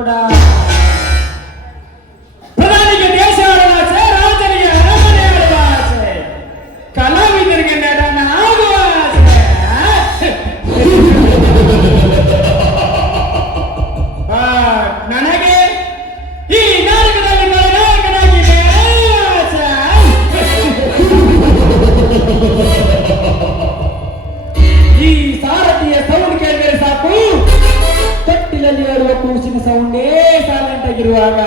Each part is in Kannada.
ಕೂಡ ಪ್ರಧಾನಿಗೆ ದೇಶ ಆಳುವ ಆಸೆ, ರಾಜನಿಗೆ ಅರಮನೆ ಆಳುವ ಆಸೆ, ಕಲಾವಿದರಿಗೆ ನಟನ ಆಗುವ ಆಸೆ. ನನಗೆ ಈ ನಾಟಕದಲ್ಲಿ ಖಳನಾಯಕನಾಗಿ ಆಸೆ. ಈ ಸಾರಥಿಯ ಸೌಂಡ್ ಕೇಳಿದರೆ ಸಾಕು, ತೊಟ್ಟಿಲಲ್ಲಿ ಆಡುವ ಕೂಸಿನ ಸೌಂಡೇ ಸೈಲೆಂಟ್ ಆಗಿರುವಾಗ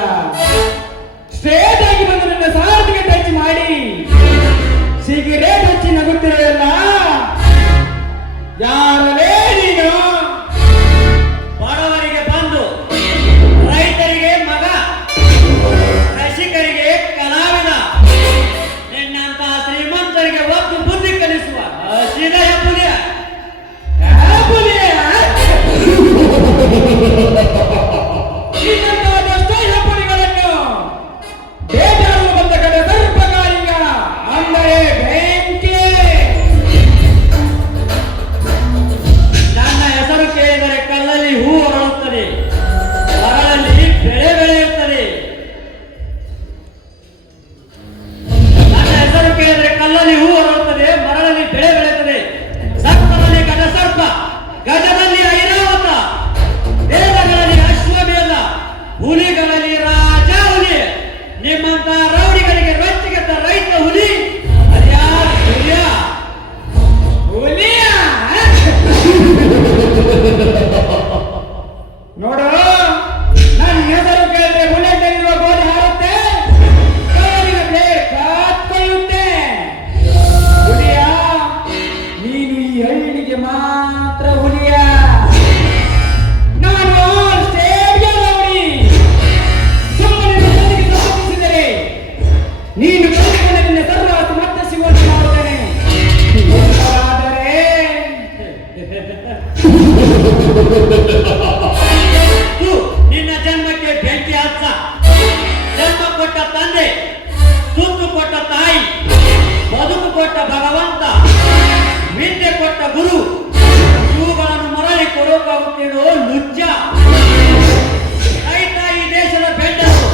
ಸ್ಟ್ರೇಟ್ ಆಗಿ ಬಂದು ನನ್ನ ಸಾರಥಿಗೆ ಟಚ್ ಮಾಡಿ ಸಿಗರೇಟ್ ಹಚ್ಚಿ ನಗುತ್ತಿರಲ್ಲ. ಯಾರೇ ನೀನು? ಬಡವರಿಗೆ ಬಂದು, ರೈತರಿಗೆ ಮಗ, ಕೃಷಿಕರಿಗೆ ಕಲಾವಿದ, ನಿನ್ನಂತ ಶ್ರೀಮಂತರಿಗೆ ಒತ್ತು ಬುದ್ಧಿ ಕಲಿಸುವ ಹಸಿದ ಹೆಬ್ಬುಲಿಯ. ಇನ್ನೊಂದಷ್ಟೇ ಹೆಬ್ಬುಲಿಗಳನ್ನು ಬೇಟಾಡಲು ಬಂದ ಕಡೆ ಸರ್ಪಕಾರಿಗ ಅಂದರೆ ಬೆಂಕಿ. ನನ್ನ ಹೆಸರು ಕೇಳಿದರೆ ಕಲ್ಲಲ್ಲಿ ಹೂ ಹೊರಳುತ್ತದೆ, ಮರಳಲ್ಲಿ ಬೆಳೆ ಬೆಳೆಯುತ್ತದೆ. ನನ್ನ ಹೆಸರು ಕೇಳಿದರೆ ಕಲ್ಲಲ್ಲಿ ಹೂ ಹೊರಳುತ್ತದೆ, ಮರಳಲ್ಲಿ ಬೆಳೆ ಬೆಳೆಯುತ್ತದೆ. ಸರ್ಪದಲ್ಲಿ ಗಜ ಸರ್ಪ, ಗಜದಲ್ಲಿ ಐರಾವತ, ವೇದಗಳಲ್ಲಿ ಅಶ್ವಮೇಧ, ಹುಲಿಗಳಲ್ಲಿ ರಾಜ ಹುಲಿ. ನಿಮ್ಮಂತ ರೌಡಿಗಳಿಗೆ ರೊಚ್ಚಿಗೆದ್ದ ರೈತ ಹುಲಿ ಅದ್ಯಾರ ಹುಲಿಯ? ಹುಲಿಯ ನೋಡು, ನನ್ನ ಹೆಸರು ಕೇಳಿದ್ರೆ ಬುಲೆಟ್ ಇರುವ ಗೋಲಿ ಹಾರುತ್ತೆ, ಕೈಯುತ್ತೆ. ಹುಲಿಯ ನೀನು ಈ ಹಳ್ಳಿಗೆ ಮಾತ್ರ ಹುಲಿಯ. ನಾನು ಸ್ಟೇಡಿಯಂ ರೌಡಿ. ಸುಮ್ಮನೆ ನನ್ನೊಂದಿಗೆ ಸಂಪರ್ಕಿಸಿದರೆ ನೀನು ಕಲಿತುಕೊಂಡ ನಿನ್ನ ಸರ್ವಾಸ ಮತ್ತೆ ಸಿಗುವಂತೆ ಮಾಡುತ್ತೇನೆ. ಆದರೆ ನಿನ್ನ ಜನ್ಮಕ್ಕೆ ಬೆಂಕಿ ಹಚ್ಚ. ಜನ್ಮ ಕೊಟ್ಟ ತಂದೆ, ಸುತ್ತು ಕೊಟ್ಟ ತಾಯಿ, ಬದುಕು ಕೊಟ್ಟ ಭಗವಂತ, ವಿದ್ಯೆ ಕೊಟ್ಟ ಗುರು, ಇವುಗಳನ್ನು ಮರಳಿ ಕೊಡೋಕಾಗುತ್ತೇನೋ ಲುಜ್ಜ. ರೈತ ಈ ದೇಶದ ಬೆಂಡರು,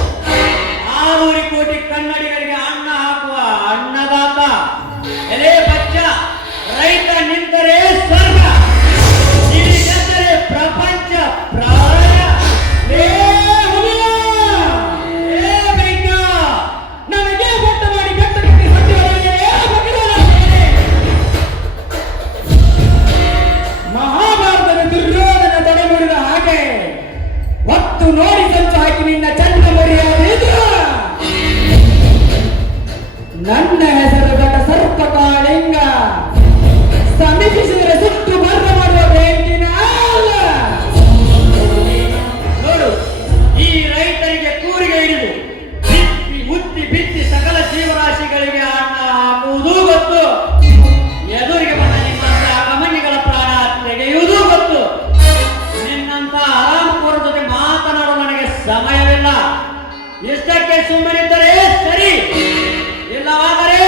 600 ಕೋಟಿ ಕನ್ನಡಿಗರಿಗೆ ಅನ್ನ ಹಾಕುವ ಅನ್ನದಾತ. ಎಲೆ ಬಚ್ಚ, ರೈತ ನಿಂತರೆ ಸ್ವರ್ಗ, ನಿಂತರೆ ಪ್ರಪಂಚ ಪ್ರಾಯ. ನನಗೆ ಬಟ್ಟ ಮಾಡಿ ಬೆಟ್ಟ ಕಟ್ಟಿ ಮಹಾಭಾರತದ ದುರ್ಯೋಧನ ತಡೆಮುಡಿದ ಹಾಗೆ ಒತ್ತು ನೋಡಿ ಸಂಚು ಹಾಕಿ ನಿನ್ನ ಚಂಡ ಮರೆಯಾದ ನನ್ನ ಹೆಸರು ಗಟ ಸರ್ಪ ಕಾಳಿಂಗ. ಸಮೀಪಿಸಿದರೆ ಸುಟ್ಟು ಬರ್ರ ಮಾಡುವ ಬೆಂಕಿನ ಅಲ್ಲ. ನೋಡು, ಈ ರೈತರಿಗೆ ಕೂರಿಗೆ ಹಿಡಿದು ಬಿತ್ತಿ ಮುತ್ತಿ ಬಿತ್ತಿ ಸಕಲ ಜೀವರಾಶಿಗಳಿಗೆ ಅನ್ನ ಹಾಕುವುದೂ ಗೊತ್ತು. ಎದುರಿಗೆ ಬಂದ ನಿಮ್ಮಂತ ಅಗಮನಿಗಳ ಪ್ರಾಣ ತೆಗೆಯುವುದೂ ಗೊತ್ತು. ನಿನ್ನಂತ ಆರಾಮಪುರ ಜೊತೆ ಮಾತನಾಡಲು ನನಗೆ ಸಮಯವಿಲ್ಲ. ಇಷ್ಟಕ್ಕೆ ಸುಮ್ಮನಿದ್ದರೆ ಸರಿ, ಇಲ್ಲವಾದರೆ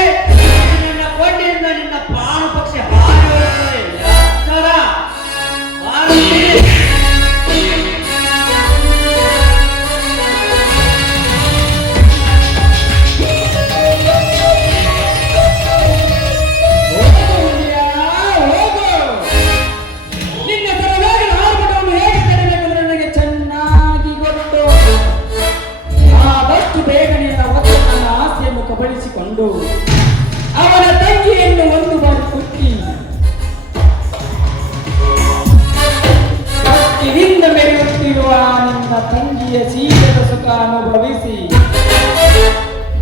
ನಿನ್ನ ಕೋಟೆಯಿಂದ ನಿನ್ನ ಪ್ರಾಣ ಪಕ್ಷಿ ಹಾರಿ ಹೋಗುತ್ತದೆ. ಎಚ್ಚರ, ಭಾರತೀಯ. ನಿನ್ನ ಸರವಾಗಿ ಆರ್ಭಟವನ್ನು ಹೇಗೆ ತಡೆಯಬೇಕೆಂದು ನನಗೆ ಚೆನ್ನಾಗಿ ಗೊತ್ತು. ಆದಷ್ಟು ಬೇಗ ನಿನ್ನ ಒತ್ತು ನನ್ನ ಆಸೆಯನ್ನು ಕಬಳಿಸಿಕೊಂಡು ಅವನ ತಂಗಿಯನ್ನು ಒಂದು ಬಾರಿ ಕುಟ್ಟಿ ಕತ್ತಿನಿಂದ ಮೆರೆಯುತ್ತಿರುವ ನಿನ್ನ ತಂಗಿಯ ಜೀವದ ಸುಖ ಅನುಭವಿಸಿ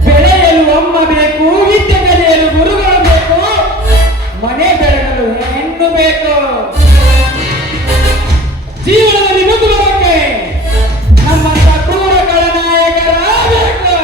ಬೆಳೆಯಲು ಅಮ್ಮ ಬೇಕು, ವಿದ್ಯೆ ಕಲಿಯಲು ಗುರುಗಳು ಬೇಕು, ಮನೆ ಬೆಳಗಲು ಹೆಣ್ಣು ಬೇಕು. ಜೀವನದಲ್ಲಿ ಮುಂದೆ ಬರೋಕೆ ನಮ್ಮಂತ ಕ್ರೂರ ಖಳನಾಯಕರಾಗಬೇಕು.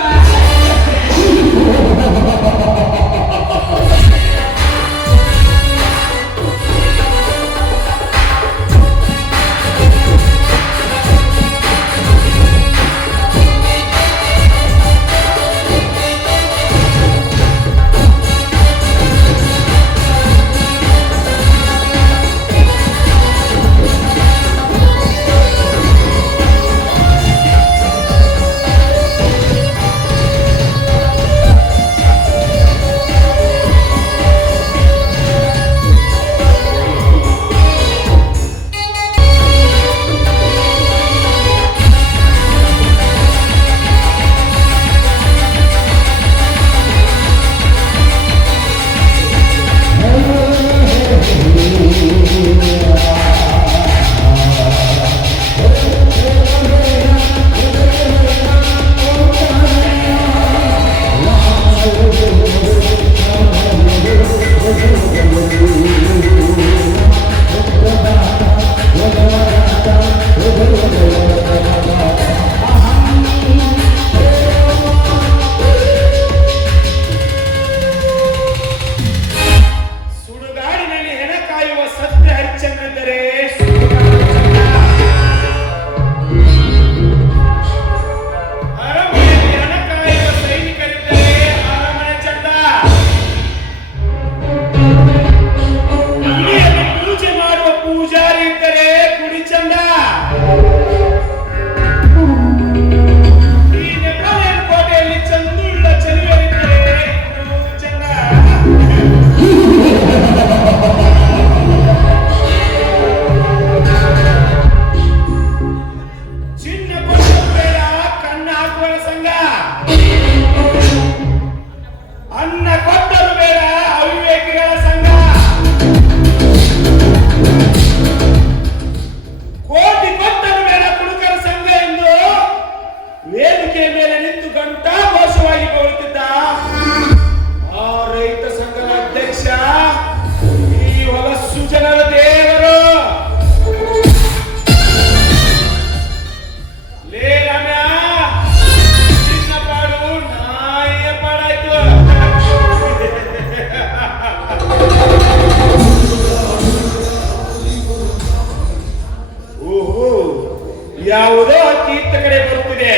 ಹಕ್ಕಿ ಇತ್ತ ಕಡೆ ಬರುತ್ತಿದೆ.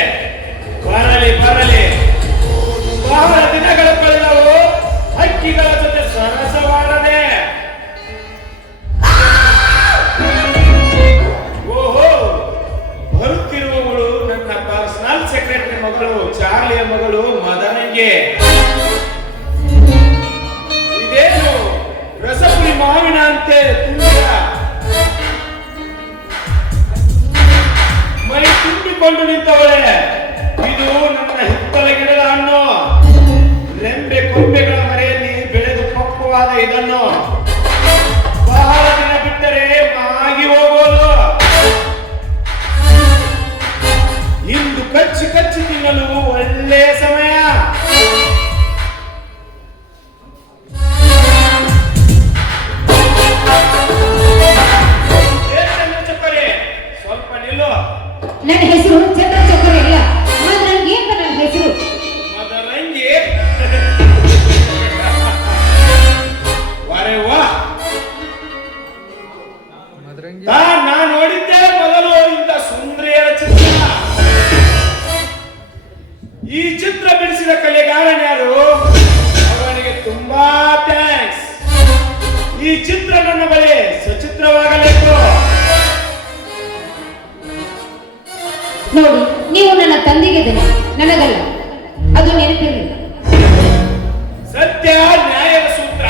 ಬರಲಿ ಬರಲಿ. ಬಹಳ ದಿನಗಳ ಕಳೆದವು ಹಕ್ಕಿಗಳ ಜೊತೆ ಸರಸವಾಡದೆ. ಓಹೋ, ಬರುತ್ತಿರುವವಳು ನನ್ನ ಪರ್ಸನಲ್ ಸೆಕ್ರೆಟರಿ ಮಗಳು, ಚಾರ್ಲಿಯ ಮಗಳು ಮದರಂಗಿ. ಇದೇನು ರಸಪುರಿ ಮಾವಿನ ಅಂತೆ ತುಂಬಿದ ಮೈ ತುಂಬಿಕೊಂಡು ನಿಂತವಳೆ. ಇದು ನನ್ನ ಹಿತ್ತಲ ಗಿಡದ ಹಣ್ಣು. ರೆಂಬೆ ಕೊಂಬೆಗಳ ಮರೆಯಲ್ಲಿ ಬೆಳೆದು ಪಕ್ವವಾದ ಇದನ್ನು ಬಹಳ ದಿನ ಬಿಟ್ಟರೆ ಮಾಗಿ ಹೋಗೋದು. ಇಂದು ಕಚ್ಚಿ ಕಚ್ಚಿ ತಿನ್ನಲು ಒಳ್ಳೆಯ ಸಮಯ. ಸ್ವಲ್ಪ ನಿಲ್ಲು. ನನ್ನ ಹೆಸರು ಚಂದ್ರ ಚಕ್ರ ಇಲ್ಲ, ಮದರಂಗಿ ಅಂತ ನನ್ನ ಹೆಸರು. ಮದರಂಗಿ? ವಾರೆ ವಾ. ನಾನು ನೋಡಿದ್ದೆ ಮೊದಲು ಇಂಥ ಸುಂದರಿಯರ ಚಿತ್ರ. ಈ ಚಿತ್ರ ಬಿಡಿಸಿದ ಕಲೆಗಾರನ್ಯಾರು, ಅವನಿಗೆ ತುಂಬಾ ಥ್ಯಾಂಕ್ಸ್. ಈ ಚಿತ್ರ ನನ್ನ ಬಳಿ ಸಚಿತ್ರವಾಗಬೇಕು. ನೋಡಿ, ನೀವು ನನ್ನ ತಂದೆಗೆ ದನಿ, ನನಗಲ್ಲ, ಅದು ನೆನಪಿರಲಿ. ಸತ್ಯ ನ್ಯಾಯದ ಸೂತ್ರ,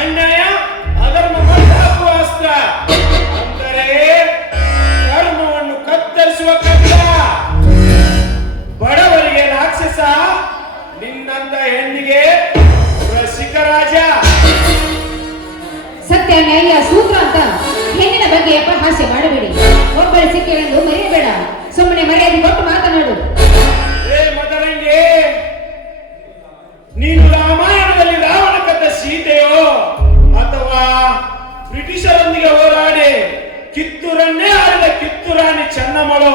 ಅನ್ಯಾಯ ಅಧರ್ಮ ಮಟ್ಟಾಕುವ ಅಸ್ತ್ರ. ಅಂದರೆ ಕರ್ಮವನ್ನು ಕತ್ತರಿಸುವ ಕತ್ತ. ಬಡವರಿಗೆ ರಾಕ್ಷಸ, ನಿನ್ನಂತ ಹೆಣ್ಣಿಗೆ ರಸಿಕ ರಾಜ. ಸತ್ಯ ನ್ಯಾಯ ಸೂತ್ರ ಅಂತ ಹೆಣ್ಣಿನ ಬಗ್ಗೆ ಅಪಹಾಸ್ಯ ಮಾಡಬೇಡಿ. ಒಬ್ಬರ ಸಿಕ್ಕೆಳೆಂದು ಮರೆಯಬೇಡ. ಸುಮ್ಮನೆ ಮರ್ಯಾದೆ ಕೊಟ್ಟು ಮಾತನಾಡು. ಏ ಮದರಂಗಿ, ನೀನು ರಾಮಾಯಣದಲ್ಲಿ ರಾವಣ ಕದ್ದ ಸೀತೆಯೋ ಅಥವಾ ಬ್ರಿಟಿಷರೊಂದಿಗೆ ಹೋರಾಡಿ ಕಿತ್ತೂರನ್ನೇ ಆಳಿದ ಕಿತ್ತೂರಾಣಿ ಚೆನ್ನಮ್ಮಳೋ?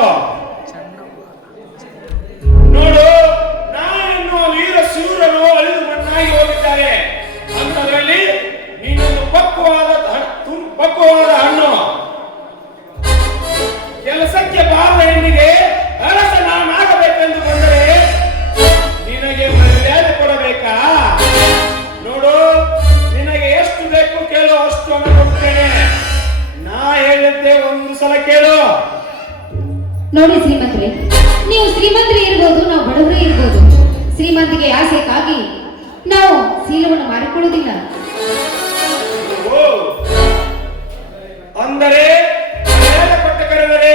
ನೋಡು, ನಾನೆನ್ನುವ ವೀರ ಶೂರರು ಅಳಿದು ಮಣ್ಣಾಗಿ ಹೋಗಿದ್ದಾರೆ. ಅಂತದ್ರಲ್ಲಿ ನೀನೊಂದು ಪಕ್ವವಾದ ಹಣ್ಣು. ಕೆಲಸಕ್ಕೆ ಬಾರದ ಹೆಣ್ಣಿಗೆ ಅರಸ ನಾನಾಗಬೇಕೆಂದು ಬಂದರೆ ನಿನಗೆ ಮರ್ಯಾದೆ ಕೊಡಬೇಕಾ? ನೋಡು, ನಿನಗೆ ಎಷ್ಟು ಬೇಕು ಕೇಳು, ಅಷ್ಟು ಹಣ ಕೊಡ್ತೇನೆ. ನಾ ಹೇಳಿದ್ದೆ ಒಂದು ಸಲ ಕೇಳು. ನೋಡಿ ಶ್ರೀಮಂತರೇ, ನೀವು ಶ್ರೀಮಂತರೇ ಇರ್ಬೋದು, ನಾವು ಬಡವರೇ ಇರ್ಬೋದು. ಶ್ರೀಮಂತಿಗೆ ಆಸೆಗಾಗಿ ನಾವು ಶೀಲವನ್ನು ಮಾಡಿಕೊಳ್ಳುವುದಿಲ್ಲ. ಅಂದರೆ ಕೊಟ್ಟ ಕರೆದರೆ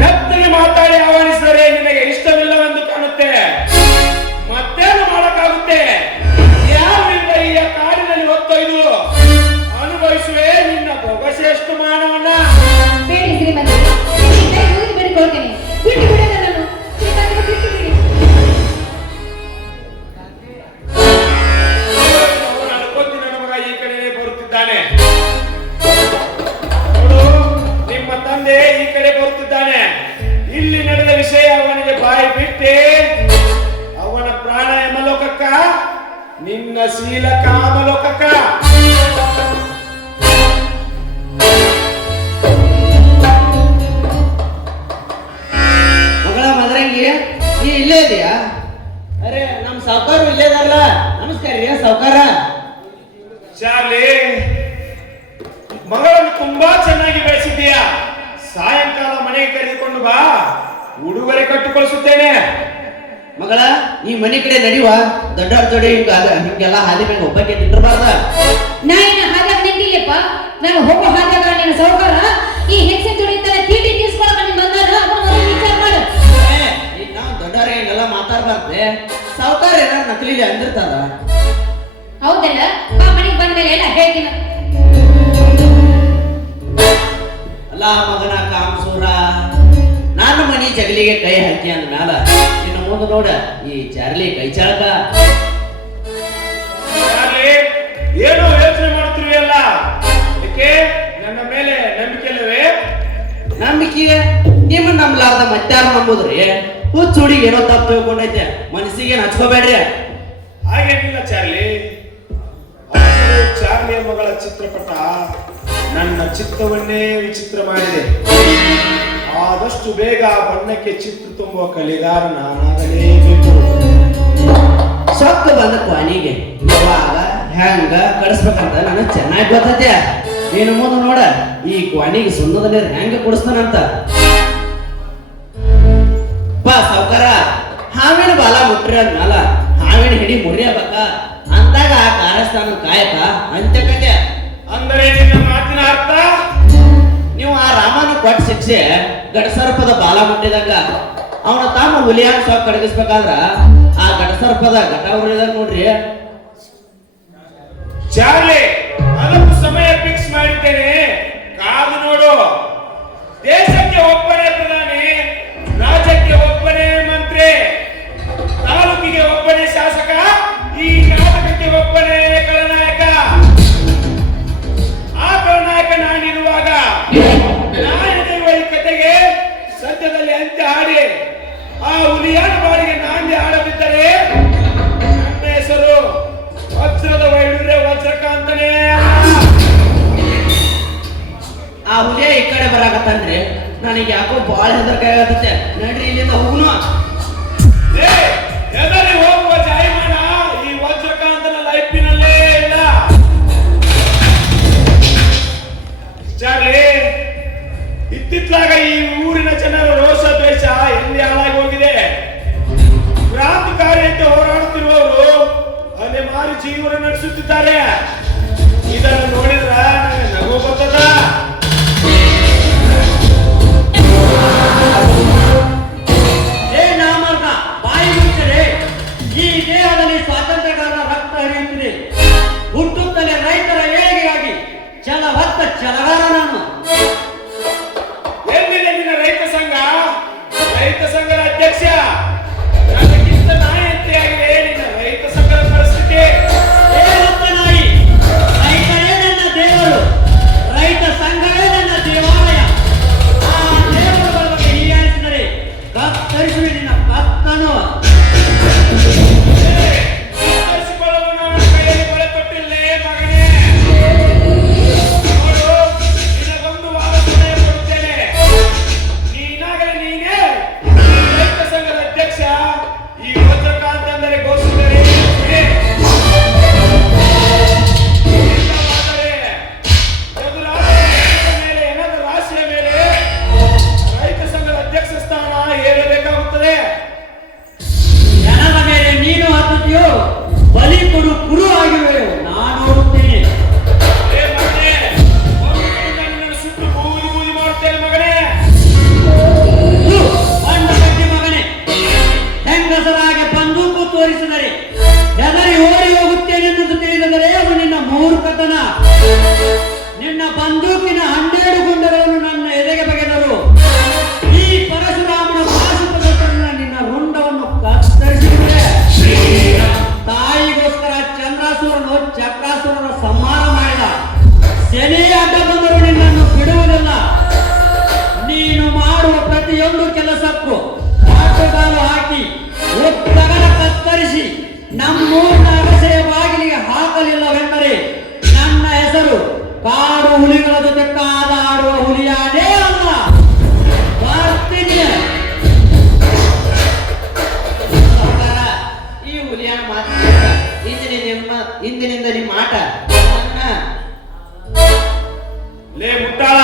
ಮೆತ್ತಗೆ ಮಾತಾಡಿ ಆಹ್ವಾನಿಸಿದರೆ ನಿನಗೆ ಇಷ್ಟವಿಲ್ಲವೆಂದು ಕಾಣುತ್ತೆ. ಮತ್ತೇನು ಮಾಡಕ್ಕಾಗುತ್ತೆ? ಯಾರಿಂದ ಈ ಕಾಡಿನಲ್ಲಿ ಹೊತ್ತೊಯ್ದು ಅನುಭವಿಸುವೆ ನಿನ್ನ ಬೊಗಸೆಷ್ಟು ಮಾನವನ್ನ. ಬೇಡಿ ಶ್ರೀಮಂತರೇ, ಬೇಡಿಕೊಳ್ತೇನೆ, ಬಿಟ್ಟು ಬಿಡ ನನ್ನನ್ನು. ಶ್ರೀಮಂತರು ಬಿಟ್ಟು ಬಿಡಿ. ಈ ಕಡೆ ಬರುತ್ತಿದ್ದಾನೆ. ನೋಡು, ನಿಮ್ಮ ತಂದೆ ಈ ಕಡೆ ಬರುತ್ತಿದ್ದಾನೆ. ಇಲ್ಲಿ ನಡೆದ ವಿಷಯ ಅವನಿಗೆ ಬಾಯಿ ಬಿಟ್ಟೆ ಅವನ ಪ್ರಾಣ ಯಮಲೋಕಕ್ಕ, ನಿನ್ನ ಶೀಲ ಕಾಮಲೋಕಕ್ಕ. ಮಗಳ ಮದರಂಗಿ, ನೀ ಇಲ್ಲೇ ಇದೆಯಾ? ಅರೆ, ನಮ್ಮ ಸಾವುಕಾರ ಇಲ್ಲೇ ಇದಾರಲ್ಲ. ನಮಸ್ಕಾರ ರೀ ಸಾವುಕಾರ. ಚಾರ್ಲಿ, ಮಗಳನ್ನು ತುಂಬಾ ಚೆನ್ನಾಗಿ ಬೆಳೆಸಿದ್ದೀಯ. ಸಾಯಂಕಾಲ ಮನೆಗೆ ಕರೆದುಕೊಂಡು ಬಾ, ಉಡುಗೊರೆ ಕಟ್ಟುಕೊಳಿಸುತ್ತೇನೆ. ಮಗಳ, ಈ ಮನೆ ಕಡೆ ನಡಿವ. ದೊಡ್ಡವ್ರ ಜೋಡಿ ಹಿಂಗೆಲ್ಲ ಹಾದಿ ಮೇಲೆ ಒಬ್ಬಕ್ಕೆ ತಿಂದಿರಬಾರ್ದ. ನಾ ಏನ ಹಾದಾಗ ನಿಂತಿಲ್ಲಪ್ಪ. ನಾನು ಹೋಗೋ ಹಾದಾಗ ನಿನ್ನ ಸಾವುಕಾರ ಈ ಹೆಚ್ಚಿನ ಜೋಡಿ ತೀಟಿ ತೀರ್ಸ್ಕೊಳಕ ನಿನ್ ಬಂದಾಗ ಅದನ್ನ ವಿಚಾರ ಮಾಡು. ಈಗ ನಾವು ದೊಡ್ಡವ್ರಿಗೆ ಹಿಂಗೆಲ್ಲ ಮಾತಾಡ್ಬಾರ್ದೆ. ಸಾವುಕಾರ ಏನಾರು ನಕಲಿಲಿ ಅಂದಿರ್ತಾರ. ಹೌದಲ್ಲ, ಬಾ ಮನೆಗೆ ಬಂದ್ಮೇಲೆ ಎಲ್ಲ ಹೇಳ್ತೀನಿ. ಅಲ್ಲ ಮಗನ ಕಾಮಸೂರ, ನಾನು ಮನಿ ಜಗಲಿಗೆ ಕೈ ಹಾಕಿ ಅಂದ್ಮ್ಯಾಲ ಇನ್ನು ಮುಂದೆ ನೋಡ ಈ ಚಾರ್ಲಿ ಕೈ ಚಾಳಕ. ಏನೋ ಯೋಚನೆ ಮಾಡ್ತೀವಿ ಅಲ್ಲ, ಅದಕ್ಕೆ ನನ್ನ ಮೇಲೆ ನಂಬಿಕೆ ಇಲ್ಲವೇ? ನಂಬಿಕೆ ನಿಮ್ಮನ್ನ ನಂಬಲಾರ್ದ ಮತ್ತಾರು ನಂಬುದ್ರಿ? ಹುಚ್ಚ ಹುಡುಗಿ ಏನೋ ತಪ್ಪು ತಿಳ್ಕೊಂಡೈತೆ, ಮನಸ್ಸಿಗೆ ಹಚ್ಕೋಬೇಡ್ರಿ. ಹಾಗೇನಿಲ್ಲ ಚಾರ್ಲಿ, ಚಾರ್ಲಿಯ ಮಗಳ ಚಿತ್ರಪಟ ನನ್ನ ಚಿತ್ತವನ್ನೇ ವಿಚಿತ್ರ ಮಾಡಿದೆ. ಆದಷ್ಟು ಬೇಗ ಆ ಬಣ್ಣಕ್ಕೆ ಚಿತ್ರ ತುಂಬುವ ಕಲಿಗಾರ ನಾನಾಗಲೇಬೇಕು. ಸೊಕ್ಕ ಬಂದ ಕ್ವಾನಿಗೆ ಯಾವಾಗ ಹೆಂಗ ಕಡಿಸ್ಬೇಕಂತ ನನಗೆ ಚೆನ್ನಾಗಿ ಗೊತ್ತೈತೆ. ನೀನು ಮುಂದೆ ನೋಡ ಈ ಕ್ವಾನಿಗೆ ಸುಣ್ಣದ ನೀರು ಹೆಂಗ ಕುಡಿಸ್ತಾನಂತ. ಬಾ ಸಾವ್ಕಾರ, ಹಾವಿನ ಬಾಲ ಮುಟ್ರಿ ಅಂದ್ಮೇಲ ಹಾವಿನ ಹಿಡಿ ಮುರಿಯಬೇಕ ಅಂದಾಗ ಆ ಕಾರ್ಯಸ್ಥಾನ ಕಾಯಕ ಅಂತ್ಯಕತೆ. ಅಂದರೆ ನಿನ್ನ ಮಾತಿನ ಅರ್ಥ ನೀವು ಆ ರಾಮನ ಕೊಟ್ಟ ಶಿಕ್ಷೆ ಗಡಸರ್ಪದ ಬಾಲ ಮುಟ್ಟಿದಾಗ ಅವನ ತಾಮ ಹುಲಿಯಾನ ಸೊಕ್ಕ ಕಡಗಿಸ್ಬೇಕಾದ್ರ ಆ ಗಡಸರ್ಪದ ಘಟ ಉರಿದಾಗ ನೋಡ್ರಿ. ಚಾರ್ಲಿ, ಅದಕ್ಕೂ ಸಮಯ ಫಿಕ್ಸ್ ಮಾಡಿದ್ದೇನೆ, ಕಾದು ನೋಡು. ದೇಶಕ್ಕೆ ಒಬ್ಬನೇ ಪ್ರಧಾನಿ, ರಾಜ್ಯಕ್ಕೆ ಒಬ್ಬನೇ ಮಂತ್ರಿ, ತಾಲೂಕಿಗೆ ಒಬ್ಬನೇ ಶಾಸಕ, ಈ ನಾಟಕಕ್ಕೆ ಒಬ್ಬನೇ ಖಳನಾಯಕ. ಆ ಖಳನಾಯಕ ನಾನಿರುವಾಗ ನಾನಿರುವ ಈ ಕತೆಗೆ ಸದ್ಯದಲ್ಲಿ ಅಂತ್ಯ ಹಾಡಿ ಆ ಹುಲಿಯಾನ ಬಾಡಿಗೆ ನಾಂದಿ ಹಾಡದಿದ್ದರೆ ನನ್ನ ಹೆಸರು ವಜ್ರದ ವೈಡೂರ್ಯ ವಜ್ರಕಾಂತನೇ. ಆ ಹುಲಿಯ ಈ ಕಡೆ ಬರಾಕತ್ತಂದ್ರೆ ನನಗೆ ಯಾಕೋ ಬಾಳ ಹೆದರಿಕೆ ಆಗತ್ತೆ. ನಡ್ರಿ ಇಲ್ಲಿಂದ ಹೋಗುನು. ಎದರಿ ಹೋಗುವ ಜಾಯಮಾನ ಈ ವಜ್ರಕಾಂತನ ಲೈಫಿನಲ್ಲೇ ಇಲ್ಲ. ಚಾರ್ಲಿ, ಇತ್ತಿತ್ತಲಾಗ ಈ ಊರಿನ ಜನರ ರೋಷ ದ್ವೇಷ ಎಲ್ಲಿ ಹಾಳಾಗಿ ಹೋಗಿದೆ. ಕ್ರಾಂತಿಕಾರಿ ಅಂತ ಹೋರಾಡುತ್ತಿರುವವರು ಅಲ್ಲಿ ಮಾರಿ ಜೀವನ ನಡೆಸುತ್ತಿದ್ದಾರೆ. ಇದನ್ನು ನೋಡಿದ್ರ ನನಗೆ ನಗು ಬರ್ತದ. ಬಾಯಿ ಮುಚ್ಚರೆ, ಈ ದೇಹದಲ್ಲಿ ಸ್ವಾತಂತ್ರ್ಯಗಾರರ ರಕ್ತ ಹರಿಯುತ್ತಿದೆ. ಹುಟ್ಟುತ್ತಲೇ ರೈತರ ಏಳಿಗೆಗಾಗಿ ಛಲ ಹೊತ್ತ ಛಲಗಾರ ನಾನು. ಎಲ್ಲಿದೆ ನಿನ್ನ ರೈತ ಸಂಘ? ರೈತ ಸಂಘದ ಅಧ್ಯಕ್ಷ ನನಗಿಂತ ನಾಯಂತೆಯಾಗಿದೆ ನಿನ್ನ ರೈತ ಸಂಘದ ಪರಿಸ್ಥಿತಿ. ಏನಪ್ಪ ನಾಯಿ, ರೈತರೇ ನನ್ನ ದೇವರು, ರೈತ ಸಂಘವೇ ನನ್ನ ದೇವಾಲಯ. ಆ ದೇವರುಗಳ ಬಗ್ಗೆ ಹೀಯಾಳಿಸಿದರೆ ಕತ್ತರಿಸುವೆ ನಿನ್ನ ಕತ್ತನು. ಕತ್ತರಿಸಿಕೊಳ್ಳಲು ನಾನು ಕೈಯಲ್ಲಿ ಬಳೆ ತೊಟ್ಟಿಲ್ಲೇ ಮಗನೇ. ನೋಡು, ನಿನಗೊಂದು ವಾರ ಸಮಯ ಕೊಡುತ್ತೇನೆ. ನೀನಾಗಲೇ ನೀನೇ ರೈತ ಸಂಘದ ಅಧ್ಯಕ್ಷ. ಈ ವಜ್ರಕಾಂತ ಅಂದರೆ ಘೋಷಿಸಿದರೆ ಮೇಲೆ ಏನದ ರಾಶಿಯ ಮೇಲೆ ರೈತ ಸಂಘದ ಅಧ್ಯಕ್ಷ ಸ್ಥಾನ ಏರಬೇಕಾಗುತ್ತದೆ. ಜನರ ಮೇಲೆ ನೀನು ಹತ್ತುತ್ತೀಯೋ, ಬಲಿ ಕೊಡು ಕುರು ಆಗಿರುವೆಯೋ ನಾನು ನೋಡುತ್ತೇನೆ. ಏ ಮಗನೇ, ಒಂದು ಕೈಯಿಂದ ನಿನ್ನನ್ನು ಸುಟ್ಟು ಬೂದಿ ಬೂದಿ ಮಾಡುತ್ತೇನೆ ಮಗನೇ. ಬಂಡ ಗಟ್ಟಿ ಮಗನೇ, ಹೆಂಗಸರಾಗಿ ಬಂದೂಕು ತೋರಿಸಿದರೆ ಹೆದರಿ ಓಡಿ ಹೋಗುತ್ತೇನೆಂದು ತಿಳಿದರೆ ಅದು ನಿನ್ನ ಮೂರ್ಖತನ. ನಿನ್ನ ಬಂದೂಕಿನ 12 ಗುಂಡಗಳನ್ನು ನನ್ನ ಎದೆಗೆ ಬಗೆದರು. ಈ ಪರಶುರಾಮನ ಪಾಶುಪದವನ್ನು ನಿನ್ನ ರುಂಡವನ್ನು ಕತ್ತರಿಸಿದರೆ ತಾಯಿಗೋಸ್ಕರ ಚಂದ್ರಾಸುರನು ಚಕ್ರಾಸುರನ ಸಂಹಾರ ಮಾಡಿದ. ಶನಿಯ ಅಡ್ಡ ಬಂದರು ನಿನ್ನನ್ನು ಬಿಡುವುದಿಲ್ಲ. ನೀನು ಮಾಡುವ ಪ್ರತಿಯೊಂದು ಕೆಲಸಕ್ಕೂ ಆಟಗಾಲು ಹಾಕಿ ಒತ್ತಗರ ಕತ್ತರಿಸಿ ನಮ್ಮೂರಿನ ಅಗಸೆಯ ಬಾಗಿಲಿಗೆ ಹಾಕಲಿಲ್ಲವೆಂದರೆ ನನ್ನ ಹೆಸರು ಕಾಡು ಹುಲಿಗಳ ಜೊತೆ ಕಾದಾಡುವ ಹುಲಿಯಾನೇ ಅಲ್ಲ. ಬರ್ತೀನಿ. ಸಾವ್ಕಾರ, ಈ ಹುಲಿಯನ ಮಾತು ಇಂದಿನಿಂದ ನಿಮ್ಮ ಆಟ ಲೇ ಮುಟ್ಟಾಳ,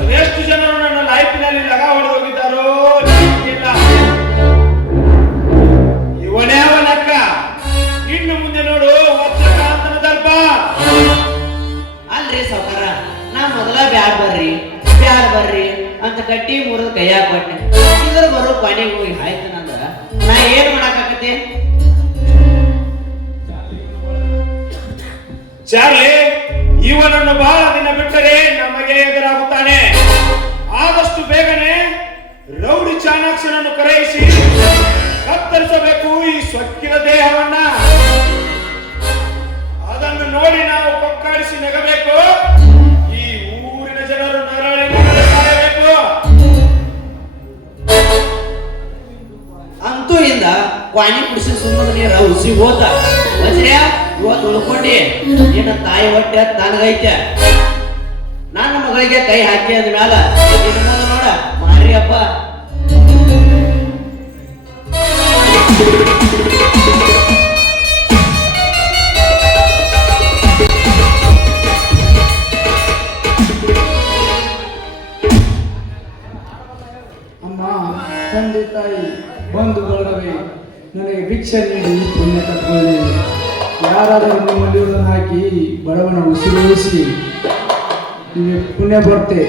ಅದೆಷ್ಟು ಜನರು ನನ್ನ ಲೈಫಿನಲ್ಲಿ ಲಗ ಹೊಡೆದು ಹೋಗಿದ್ದಾರೋ ಇಲ್ಲ. ಇವನೇ ಅವನಕ್ಕ. ಇನ್ನು ಮುಂದೆ ನೋಡು ವಜ್ರಕಾಂತನ ದರ್ಪ. ಅಲ್ರಿ ಸಾವ್ಕಾರ, ನಾ ಮೊದಲ ಬ್ಯಾಡ್ ಬರ್ರಿ ಅಂತ ಕಟ್ಟಿ ಮುರಿದು ಕೈಯಾಗ ಕೊಟ್ಟೆ. ಇದ್ರ ಬರೋ ಕೊನೆಗೆ ಹೋಗಿ ಆಯ್ತನಂದ್ರ ನಾ ಏನ್ ಮಾಡಾಕತ್ತೆ? ಚಾರ್ಲಿ, ಇವನನ್ನು ಬಹಳ ದಿನ ಬಿಟ್ಟರೆ ನಮಗೆ ಎದುರಾಗುತ್ತಾನೆ. ಆದಷ್ಟು ಬೇಗನೆ ರೌಡಿ ಚಾಣಾಕ್ಷನನ್ನು ಕರೆಯಿಸಿ ಕತ್ತರಿಸಬೇಕು ಈ ಸೊಕ್ಕಿನ ದೇಹವನ್ನ. ಅದನ್ನು ನೋಡಿ ನಾವು ಕೊಕ್ಕಾಡಿಸಿ ನಗಬೇಕು. ಈ ಊರಿನ ಜನರು ನರಳಿ ಸಾಯಬೇಕು. ಅಂತೂ ಇಂದ ಕ್ವಾಣಿ ಕುಡಿಸಿ ಸುಮ್ಮನೆ ನೀರ ಉಸಿ ಹೋತ ವಜ್ರ್ಯಾ ಇವತ್ತು ಉಳ್ಕೊಂಡಿ ನಿನ್ನ ತಾಯಿ ಹೊಟ್ಟೆ ನನಗೈತೆ. ನನ್ನ ಮಗಳಿಗೆ ಕೈ ಹಾಕಿ ಅಂದ್ಮ್ಯಾಲ ನೋಡ ಮಾರಿ ಹಬ್ಬ. ಅಮ್ಮ, ತಂದೆ ತಾಯಿ ಬಂಧು ಬಳಗವೇ ನನಗೆ ಭಿಕ್ಷೆ ನೀಡಿ ಪುಣ್ಯ ಕಟ್ಕೊಳ್ಳಿ. ಯಾರಾದರೂ ನಿಮ್ಮಲ್ಲಿ ಹಾಕಿ ಬಡವನ ಉಸಿರಿಸಿ ನಿಮಗೆ ಪುಣ್ಯ ಬರ್ತೆ.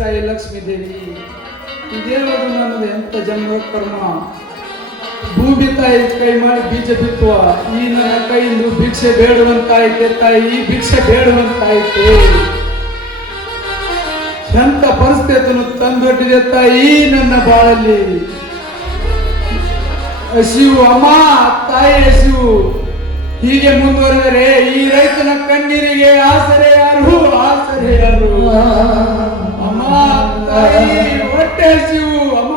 ತಾಯಿ ಲಕ್ಷ್ಮೀ ದೇವಿ, ಇದೇವುದು ನನ್ನದು ಎಂತ ಜನ್ಮ ಕರ್ಮ. ಭೂಮಿ ತಾಯಿ ಕೈ ಮಾಡಿ ಬೀಜ ಬಿತ್ತುವ ಈ ನನ್ನ ಕೈಯಿಂದ ಭಿಕ್ಷೆ ಬೇಡುವಂತಾಯ್ತೆ ತಾಯಿ, ಭಿಕ್ಷೆ ಬೇಡುವಂತಾಯ್ತೆ. ಎಂತ ಪರಿಸ್ಥಿತಿಯನ್ನು ತಂದೊಡ್ಡಿದೆ ತಾಯಿ ನನ್ನ ಬಾಳಲ್ಲಿ. ಹಸಿವು ಅಮ್ಮ, ತಾಯಿ ಹಸಿವು. ಹೀಗೆ ಮುಂದುವರೆದರೆ ಈ ರೈತನ ಕಣ್ಣೀರಿಗೆ ಆಸರೆ ಯಾರು, ಆಸರೆ ಯಾರು? ಅಮ್ಮ ತಾಯಿ ಹೊಟ್ಟೆ ಹಸಿವು ಅಮ್ಮ.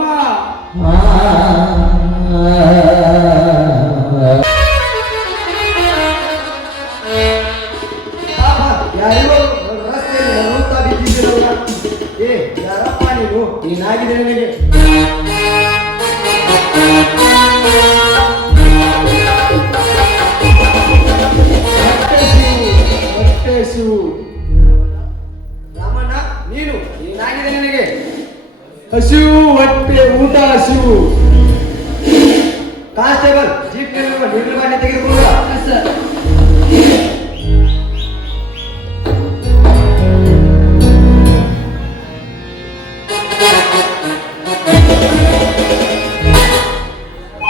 ಯಾರಿಗೋ ರಸ್ತೆಯಲ್ಲಿ ನೋಡ್ತಾ ಬಿದ್ದಿದ್ದೀರಲ್ಲ, ಏ ಯಾರಪ್ಪ ನೀವು? ಏನಾಗಿದೆ ನನಗೆ? ರಾಮಣ್ಣ, ನೀನು ಏನಾಗಿದೆ ನನಗೆ? ಹಸಿವು, ಹೊಟ್ಟೆ, ಊಟ ಹಸಿವು. ಕಾನ್ಸ್ಟೇಬಲ್, ಜೀಪ್ ನಿರ್ವಹಣೆ ತೆಗೆದುಕೊಳ್ಳ. ಸರ್,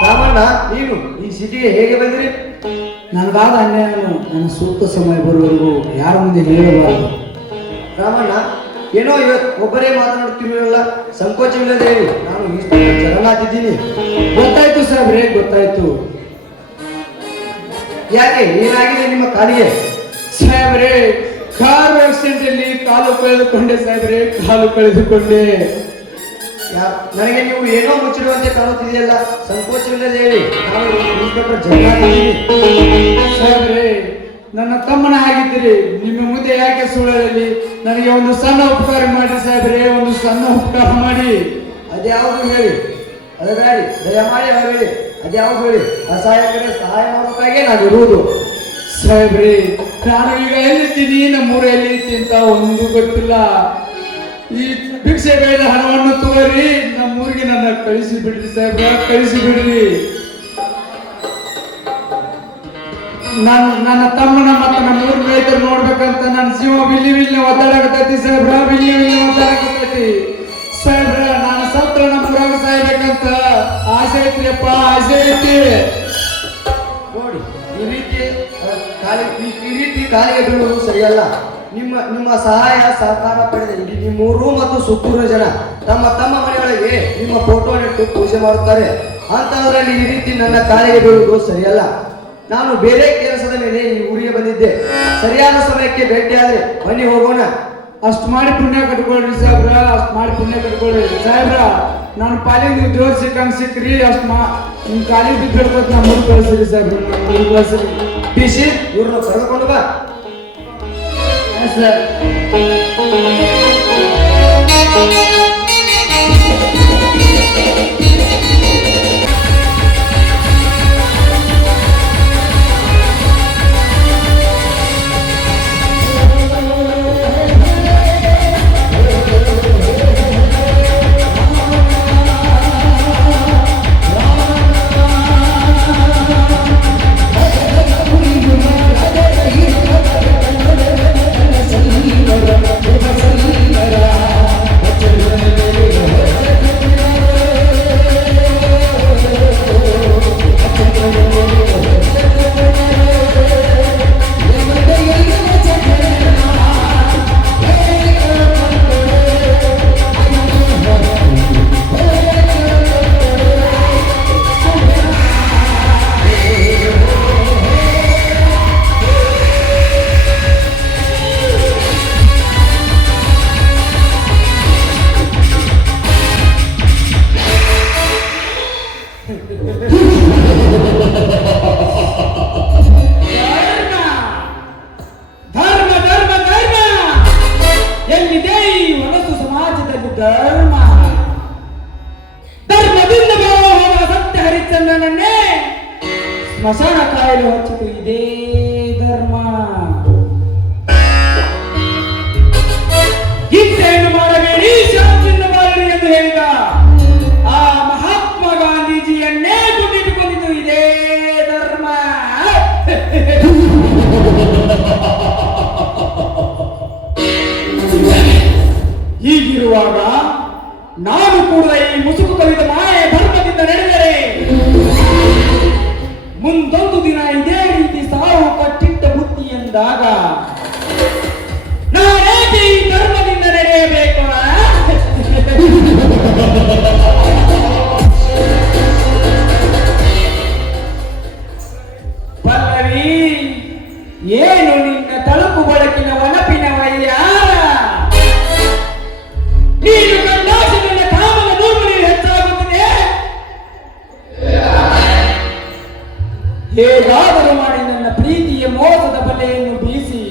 ರಾಮಣ್ಣ, ನೀನು ಈ ಸಿಟಿಗೆ ಹೇಗೆ ಬಂದ್ರಿ? ನನ್ನ ನನಗಾದ ಅನ್ಯಾಯವನ್ನು ನನ್ನ ಸೂಕ್ತ ಸಮಯ ಬರುವವರೆಗೂ ಯಾರ ಮುಂದೆ ಹೇಳಬಾರದು. ರಾಮಣ್ಣ, ಏನೋ ಒಬ್ಬರೇ ಮಾತನಾಡುತ್ತಿರಲಿಲ್ಲ, ಸಂಕೋಚವಿಲ್ಲದೆ ಹೇಳಿ. ನಾನು ಜಗನ್ನಾಥಿದ್ದೀನಿ. ಗೊತ್ತಾಯ್ತು ಸಾಹೇಬ್ರೆ, ಗೊತ್ತಾಯ್ತು. ಯಾಕೆ, ಏನಾಗಿದೆ ನಿಮ್ಮ ಕಾಲಿಗೆ? ಸಾಹೇಬ್ರೆ, ಕಾರು ಆಕ್ಸಿಡೆಂಟ್ ಅಲ್ಲಿ ಕಾಲು ಕಳೆದುಕೊಂಡೆ ಸಾಹೇಬ್ರೆ, ಕಾಲು ಕಳೆದುಕೊಂಡೆ. ನನಗೆ ನೀವು ಏನೋ ಮುಚ್ಚಿರುವಂತೆ ಕಾಣುತ್ತಿದೆಯಲ್ಲ, ಸಂಕೋಚವಿಲ್ಲದೆ ಹೇಳಿ. ನಾನು ಇನ್ಸ್ಪೆಕ್ಟರ್ ಜಗನ್ನಾಥಿದ್ದೀನಿ. ಸಾಹೇಬ್ರೆ, ನನ್ನ ತಮ್ಮನ ಆಗಿದ್ದೀರಿ, ನಿಮ್ಮ ಮುಂದೆ ಯಾಕೆ ಸುಳ್ಳಲ್ಲಿ? ನನಗೆ ಒಂದು ಸಣ್ಣ ಉಪಕಾರ ಮಾಡಿ ಸಾಹೇಬ್ರೆ, ಒಂದು ಸಣ್ಣ ಉಪಕಾರ ಮಾಡಿ. ಅದ್ಯಾವುದು ಹೇಳಿ, ಅದು ಬೇಡಿ, ದಯಮಾಡಿ ಹೇಳಿ, ಅದ್ಯಾವುದು ಹೇಳಿ. ಅಸಹಾಯಕರೇ ಸಹಾಯ ಮಾಡೋಕ್ಕಾಗೆ ನಾನು ಇರುವುದು. ಸಾಹೇಬ್ರೆ, ನಾನು ಈಗ ಎಲ್ಲಿದ್ದೀನಿ, ನಮ್ಮೂರ ಎಲ್ಲಿದ್ದೀನಿ ಅಂತ ಒಂದು ಗೊತ್ತಿಲ್ಲ. ಈ ಭಿಕ್ಷೆ ಬೇಡ ಹಣವನ್ನು ತೋರಿ ನಮ್ಮೂರಿಗೆ ನನ್ನ ಕಳಿಸಿ ಬಿಡ್ರಿ ಸಾಹೇಬ್ರ, ಕಳಿಸಿ ಬಿಡ್ರಿ. ನನ್ನ ತಮ್ಮನ ಮತ್ತು ನಮ್ಮ ಊರಿನ ರೈತರು ನೋಡ್ಬೇಕಂತ ನನ್ನ ಜೀವ ಬಿಲ್ಲಿ ಬಿಲ್ಲಿ ಒದ್ದಾಡಕತ್ತೈತಿ ಸಾಹೇಬ್ರ, ಬಿಲ್ಲಿ ಬಿಲ್ಲಿ ಒದ್ದಾಡಕತ್ತೈತಿ ಸಾಹೇಬ್ರ. ನಾನು ಸತ್ರ ನಮ್ಮ ಊರಾಗ ಸಾಯ್ಬೇಕಂತ ಆಸೆ ಐತ್ರಿಯಪ್ಪ, ಆಸೆ ಐತಿ. ನೋಡಿ, ಈ ರೀತಿ ಕಾಲಿಗೆ ಬೀಳುವುದು ಸರಿಯಲ್ಲ. ನಿಮ್ಮ ಸಹಾಯ ಸಹಕಾರ ಪಡೆದ ಇಡೀ ನಿಮ್ಮೂರು ಮತ್ತು ಸುತ್ತೂರಿನ ಜನ ತಮ್ಮ ಮನೆಯೊಳಗೆ ನಿಮ್ಮ ಫೋಟೋ ನೆಟ್ಟು ಪೂಜೆ ಮಾಡುತ್ತಾರೆ. ಅಂತದ್ರಲ್ಲಿ ಈ ರೀತಿ ನನ್ನ ಕಾಲಿಗೆ ಬೀಳುವುದು ಸರಿಯಲ್ಲ. ನಾನು ಬೇರೆ ಕೆಲಸದ ಮೇಲೆ ಈ ಊರಿಗೆ ಬಂದಿದ್ದೆ. ಸರಿಯಾದ ಸಮಯಕ್ಕೆ ಭೇಟಿಯಾದ್ರೆ ಬನ್ನಿ ಹೋಗೋಣ. ಅಷ್ಟು ಮಾಡಿ ಪುಣ್ಯ ಕಟ್ಕೊಳ್ರಿ ಸಾಹೇಬ್ರ, ಅಷ್ಟು ಮಾಡಿ ಪುಣ್ಯ ಕಟ್ಕೊಳ್ರಿ ಸಾಹೇಬ್ರ. ನಾನು ಪಾಲಿಗೆ ನೀವು ಜೋರ್ ಸಿಕ್ಕಂಗೆ ಸಿಕ್ಕ್ರಿ, ಅಷ್ಟು ನಿಮ್ಮ ಕಾಲಿಗೆ ಬಿದ್ದಿರ್ತದ ನಾ ಮುರು ಕಳಿಸ್ರಿ ಸಾಹೇಬ್ರ, ಮುರು ಕಳಿಸ್ರಿ. ಬಿಸಿ ಇವ್ರನ್ನ ಕರೆದುಕೊಂಡು ಬಾ. ಸರ್, ಸ್ಮಶಾನ ಕಾಯಲು ಹಚ್ಚಿತು ಇದೇ ಧರ್ಮ. ಹಿಂಸೆಯನ್ನು ಮಾಡಬೇಡಿ, ಶಾಂತಿಯಿಂದ ಬಾಳಿ ಎಂದು ಹೇಳಿದ ಆ ಮಹಾತ್ಮ ಗಾಂಧೀಜಿಯನ್ನೇ ಗುಂಡಿಟ್ಟುಕೊಂಡಿದ್ದು ಇದೇ ಧರ್ಮ. ಹೀಗಿರುವಾಗ ನಾನು ಕೂಡ ಈ ಮುಸುಕು ಕವಿದ ಮಾಯೆ ಧರ್ಮದಿಂದ ನಡೆದರೆ ಮುಂದೊಂದು ದಿನ ಇದೇ ರೀತಿ ಸಾವು ಕಟ್ಟಿಟ್ಟ ಬುದ್ಧಿ ಎಂದಾಗ ನಾನೇಕೆ ಈ ಧರ್ಮದಿಂದ ನಡೆಯಬೇಕು? ಪಲ್ಲವಿ, ಏನು ನಿನ್ನ ತಳುಕು ಬಳಕಿನ ಒನಪಿನ ವಯ್ಯಾರ? ನೀನು ಕಂಡಾಗ ನಿನ್ನ ಕಾಮದ ನೂರ್ಮಣಿ ಹೆಚ್ಚಾಗುತ್ತದೆ. ಹೇಗಾದರೂ ಮಾಡಿ ನನ್ನ ಪ್ರೀತಿಯ ಮೋಸದ ಬಲೆಯನ್ನು ಬೀಸಿ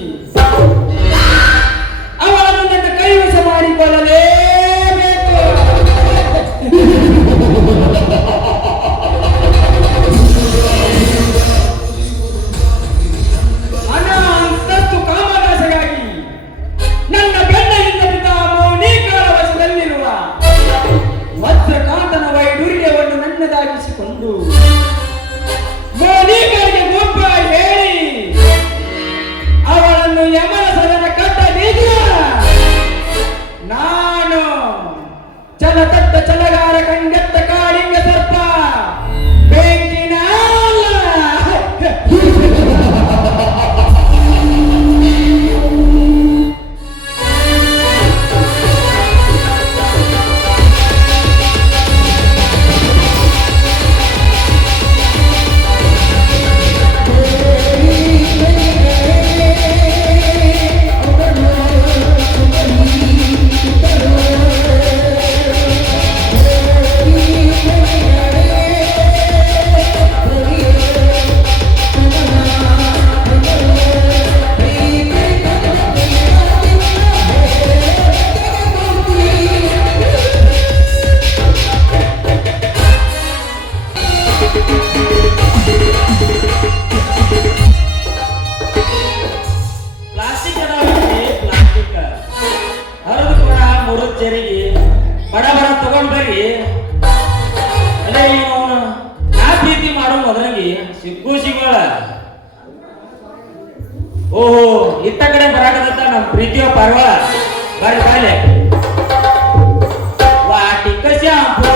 ಚರಿಗೆ ಬಡ ಬಡ ತಗೊಂಡ್ ಬರ್ರಿ. ಅಲ್ಲೇ ಅವನು ನಾ ಪ್ರೀತಿ ಮಾಡೋ ಮೊದಲಿಗೆ ಸಿಗೋಳ. ಓಹೋ ಇತ್ತ ಕಡೆ ಬರಾಕತ್ತ ನಮ್ಮ ಪ್ರೀತಿಯೋ ಪಾರ್ವಾಳ. ಬರ್ರಿ ಬಾಲೆ ವಾಟಿಕ ಶಾಂಪು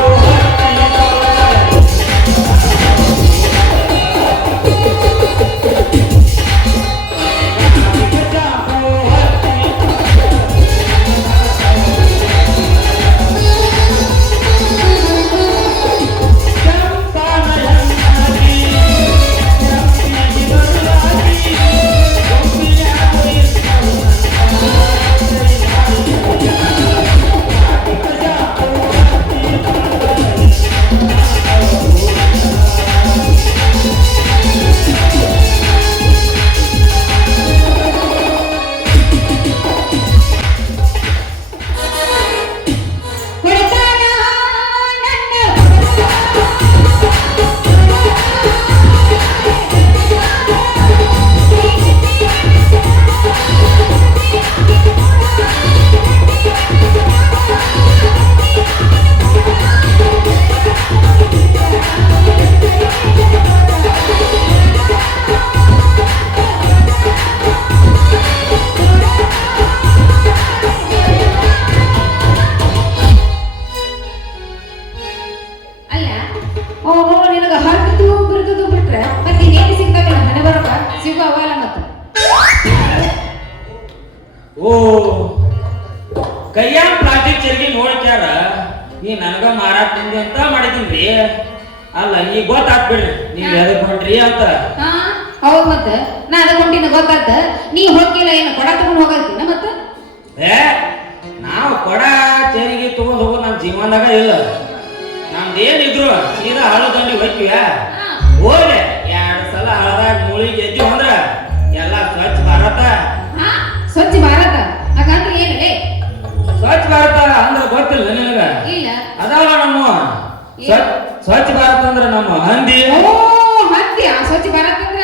ಓ ಕೈಯಾಗ ಪ್ಲಾಸ್ಟಿಕ್ ಚರ್ಗಿ ನೋಡ್ಕ್ಯಾರ ನೀ ನನಗ ಮಾರಾಟ ತಿಂದಿ ಅಂತ ಮಾಡಿದೀನ್ರಿ. ಅಲ್ಲ ಈಗ ಗೊತ್ತಾಗ್ಬಿಡ್ರಿ ನೀವ್ ಎದಕ್ ಹೊಂಟ್ರಿ ಅಂತ. ಹೌದ್ ಮತ್ತ ನಾ ಅದಕ್ಕೊಂಟಿನ ಗೊತ್ತಾತ. ನೀ ಹೋಗಿಲ್ಲ ಏನು ಕೊಡ ತಗೊಂಡ್ ಹೋಗಲ್ತೀನ ಮತ್ತ? ನಾವು ಕೊಡ ಚರಿಗೆ ತಗೊಂಡ್ ಹೋಗೋ ನಮ್ ಜೀವನದಾಗ ಇಲ್ಲ. ನಮ್ದೇನಿದ್ರು ಸೀದಾ ಹಳು ದಂಡಿ ಹೋಗ್ತೀವ. ಹೋಗ್ಲೆ 2 ಸಲ ಹಳದಾಗ ಮುಳಿಗೆ ಎದ್ದಿವ ಅಂದ್ರ ಎಲ್ಲ ಸ್ವಚ್ಛ ಭಾರತ. ಸ್ವಚ್ಛ ಭಾರತ ಹಾಗಂದ್ರೆ ಏನೇ? ಸ್ವಚ್ಛ ಭಾರತ ಅಂದ್ರೆ ಗೊತ್ತಿಲ್ಲ ನಿನಗ? ಇಲ್ಲ. ಅದಾವ ನಮ್ಮ ಸ್ವಚ್ಛ ಭಾರತ ಅಂದ್ರೆ ನಮ್ಮ ಹಂದಿ. ಹಂದಿ ಸ್ವಚ್ಛ ಭಾರತ ಅಂದ್ರ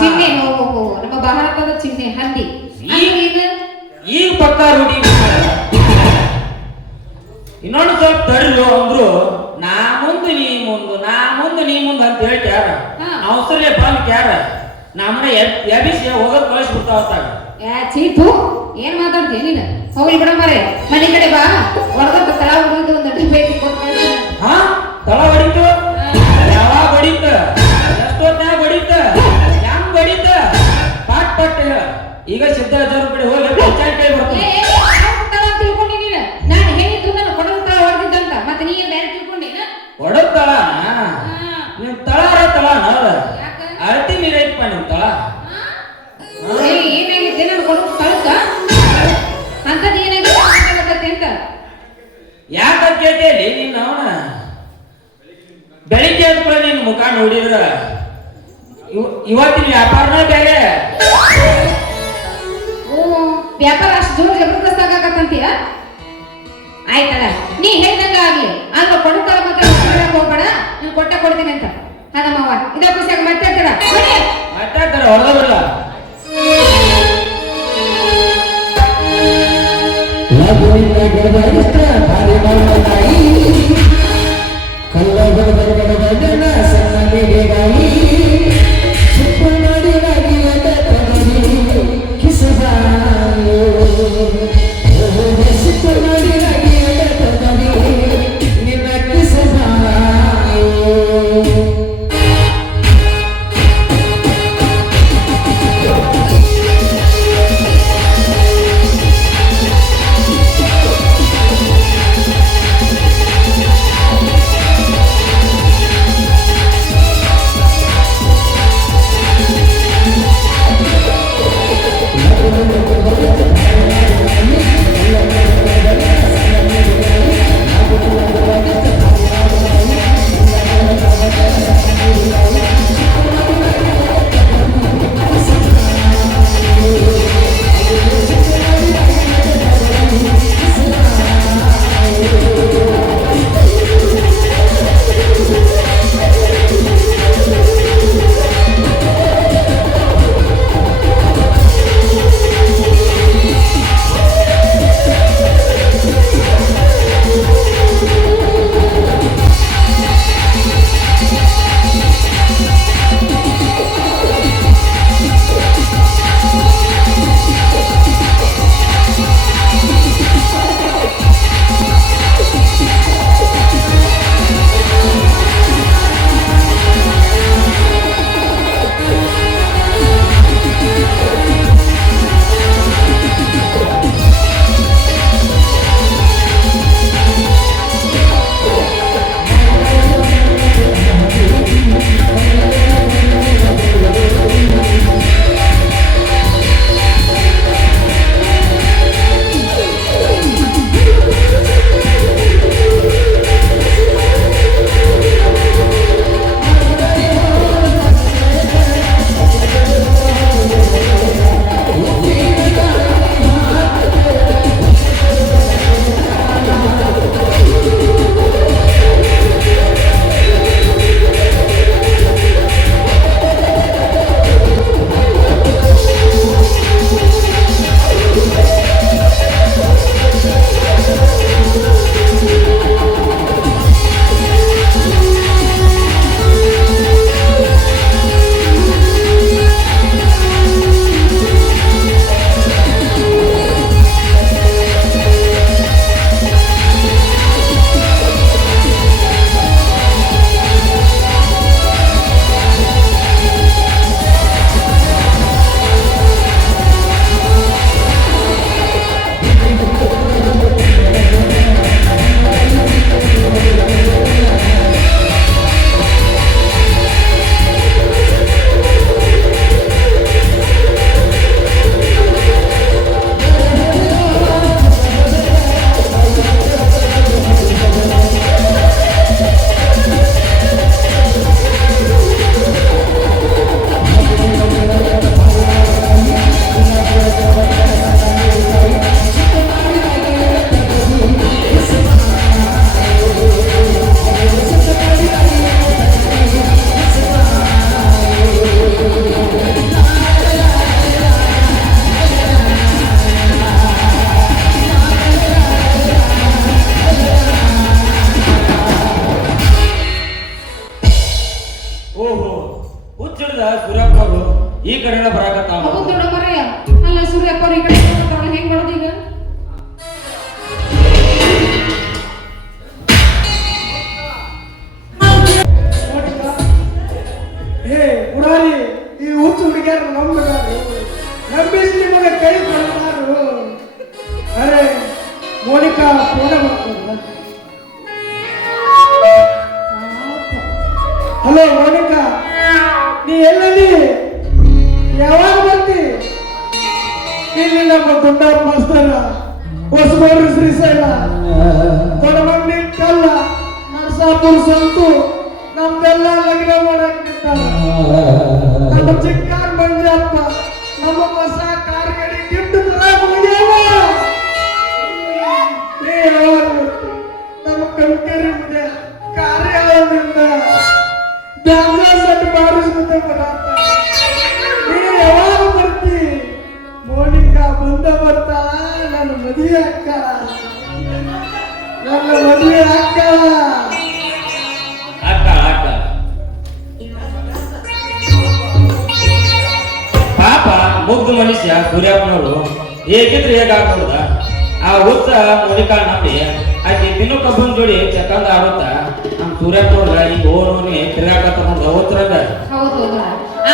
ಚಿಹ್ನೆ. ನಮ್ಮ ಭಾರತದ ಚಿಹ್ನೆ ಹಂದಿ. ಈಗ ಪಕ್ಕ ರೂಢಿ. ಇನ್ನೊಂದು ಸ್ವಲ್ಪ ತಡಿಲು ಅಂದ್ರು ನಾ ಮುಂದೆ ನೀ ಮುಂದು ನಾ ಮುಂದೆ ನೀ ಮುಂದೆ ಅಂತ ಹೇಳ್ಕ್ಯಾರ. ಅವಸರಲೆ ಬಂದ್ ಕ್ಯಾರ ನಮ್ಮನೆ ಎಬಿಸಿ ಹೋಗೋದ್ ಕಳಿಸ್ಬಿಡ್ತಾವ. ಚೀತು ಏನ್ ಮಾತಾಡ್ತೀಯ ನೀನು? ಹೋಗ್ಲಿ ಬಿಡ ಮಾರೆ, ಮನೆ ಕಡೆ ಬಾ. ಹೊಡೆದ ತಳ ಹೊಡೆದು ಒಂದು ಡಿಬ್ಬೆ ಹಾ ತಳ ಹೊಡಿತು. ಯಾವಾಗ ಹೊಡಿತ? ಎಷ್ಟೊತ್ತಾಗ ಹೊಡಿತ? ಹೆಂಗ್ ಹೊಡಿತ? ಪಾಟ್ ಪಟ್ ಈಗ ಸಿದ್ದರಾಜವ್ರ ಕಡೆ ಹೋಗಿ ಪಂಚಾಯತ್ ಕೈ ಬರ್ತೀನಿ. ತಿಳ್ಕೊಂಡಿ ನೀನು? ನಾನು ಹೇಳಿದ್ದು ನಾನು ಕೊಡದ ತಳ ಹೊಡೆದಿದ್ದಂತ. ಮತ್ತೆ ನೀ ಬೇರೆ ತಿಳ್ಕೊಂಡಿನ? ಹೊಡೆದ ತಳ ನಿಮ್ ತಳಾರ ತಳ ಅಳತಿ ಮೀರೈತಪ್ಪ ನಿಮ್ ತಳ. ಏನಾಗಿದೆ ನಾನು ಕೊಡದ ತಳಕ ಅಂತದ್ ಏನಾಗಿದೆ ಅಂತ ಯಾಕ ಕೇಳ್ತೇಲಿ ನೀನ್? ಅವನ ಬೆಳಿಗ್ಗೆ ಎದ್ಕೊಳ್ಳ ನಿನ್ ಮುಖ ನೋಡಿದ್ರ ಇವತ್ತಿನ ವ್ಯಾಪಾರನ ಬೇರೆ. ವ್ಯಾಪಾರ ಅಷ್ಟು ಜೋರ್ ಜಬರ್ದಸ್ತ್ ಆಗಕತ್ತಂತೀಯ? ಆಯ್ತಲ್ಲ, ನೀ ಹೇಳ್ದಂಗ ಆಗ್ಲಿ. ಆದ್ರೆ ಕೊಡ್ತಾರ ಮಾತ್ರ ಹೋಗ್ಬೇಡ. ನೀನ್ ಕೊಟ್ಟ ಕೊಡ್ತೀನಿ ಅಂತ. ಅದಮ್ಮವ್ವ ಇದ ಖುಷಿಯಾಗಿ ಮಾತಾಡ್ತಾರ ಮಾತಾಡ್ತಾರ ಹೊಡೆದ ಬಿಡಲ್ಲ. ಮೋನಿಕಾ ಫೋನ್ ಮಾಡ್ತಾರಲ್ಲ. ಹಲೋ ಮೋನಿಕಾ, ನೀ ಎಲ್ಲದಿ? ಯಾವಾಗ ಬರ್ತಿ? ಇಲ್ಲಿ ನಮ್ಮ ದೊಡ್ಡ ಮಾಸ್ತರ ಹೊಸಬರು ಶ್ರೀಶೈಲ ದೊಡ್ಡಮಂಡಿ ಕಲ್ಲ ನರಸಾಪುರ ಸಂತು ನಮ್ದೆಲ್ಲ ಲಗ್ನ ಮಾಡಕ್ ನಿಂತಾರ. ನಮ್ಮ ಚಿಕ್ಕಾರ್ ಮಂಜಪ್ಪ ನಮ್ಮ ಹೊಸ ಕಾರ್ ಗಾಡಿ ಗಿಫ್ಟ್ ತರಕ್ ಹೋಗ್ಯಾವ. ನೀ ಯಾವಾಗ ಬರ್ತಿ? ನಮ್ಮ ಕಲ್ಕೇರಿ ಮುಂದೆ ಕಾರ್ಯಾಲಯದಿಂದ ಬ್ಯಾಂಗ್ಳೂರ್ ಸೆಟ್ ಮಾಡಿಸ್ಬಿಟ್ಟೆ ಬರತ್ತ. ನೀ ಯಾವಾಗ ಬರ್ತಿ? ಮೋನಿಕಾ ಬಂದ ಬರ್ತಾಳ, ನನ್ನ ಮದುವೆ ಅಕ್ಕ, ನನ್ನ ಮದುವೆ ಅಕ್ಕ. ಅಕ್ಕ ಪಾಪ ಮುಗ್ಧ ಮನುಷ್ಯ ಸೂರ್ಯಪ್ಪನವರು ಹೇಗಿದ್ರೆ ಹೇಗಾಗ್ಬೋದ. ಆ ಹುಚ್ಚ ಮೋನಿಕಾ ನಂಬಿ ಆಕೆ ಬಿನ್ನು ಕಬ್ಬನ್ ಜೋಡಿ ಚಕ್ಕಂದ ಆಡುತ್ತಾ ನಮ್ಮ ಸೂರ್ಯಪ್ಪನವ್ರ ಈಗ ಓಣಿ ತಿರ್ಗಾಕತ್ತ ನೋಡ್ದ ಹುಚ್ಚರಂಗ. ಹೌದು